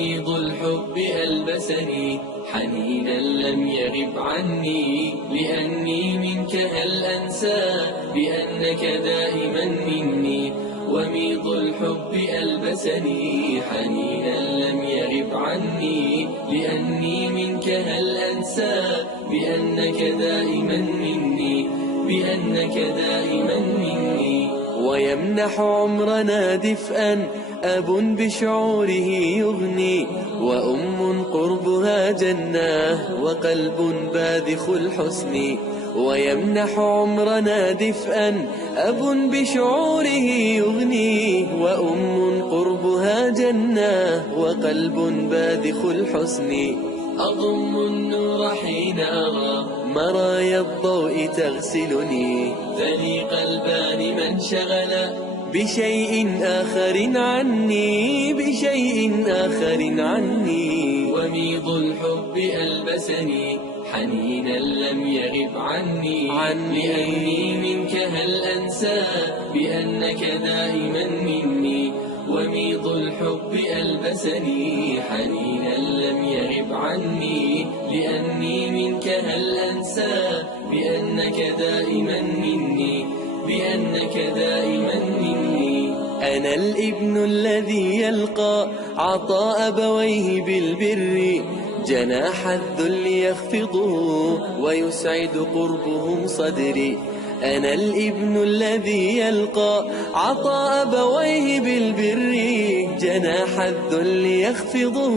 وميض الحب ألبسني حنينا لم يغب عني، لأني منك هل أنسى بأنك دائما مني. وميض الحب ألبسني حنينا لم يغب عني، لأني منك هل أنسى بأنك دائما مني، بأنك دائما مني. ويمنح عمرنا دفئا أب بشعوره يغني، وأم قربها جنة وقلب باذخ الحسن. ويمنح عمرنا دفئا أب بشعوره يغني، وأم قربها جنة وقلب باذخ الحسن. أضم النور حين أرى مرايا الضوء تغسلني، ثني قلبان من شغل بشيء آخر عني، بشيء آخر عني. وميض الحب ألبسني حنينا لم يغب عني، لأني منك هل أنسى بأنك دائما مني. وميض الحب ألبسني حنينا لم يغب عني، لأني منك هل أنسى بأنك دائما مني، بأنك دائما مني. أنا الابن الذي يلقى عطاء أبويه بالبر، جناح الذل يخفضه ويسعد قربهم صدري. أنا الابن الذي يلقى عطاء أبويه بالبر، جناح الذل يخفضه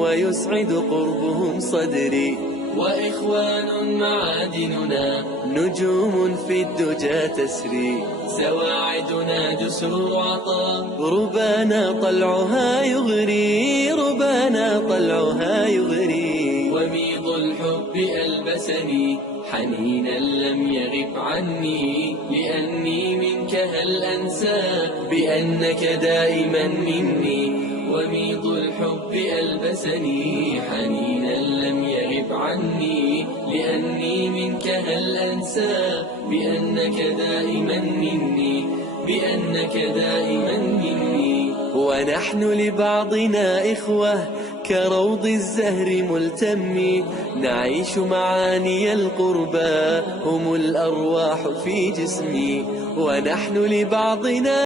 ويسعد قربهم صدري. وإخوان معادننا نجوم في الدجى تسري، سواعدنا جسر عطاء ربانا طلعها يغري، ربانا طلعها يغري. وميض الحب ألبسني حنينا لم يغب عني، لأني منك هل أنسى بأنك دائما مني. وميض الحب ألبسني حنينا لم يغب عني، لأني منك هل أنسى بأنك دائما مني، بأنك دائما مني. ونحن لبعضنا إخوة كروض الزهر ملتم، نعيش معاني القربى هم الأرواح في جسمي. ونحن لبعضنا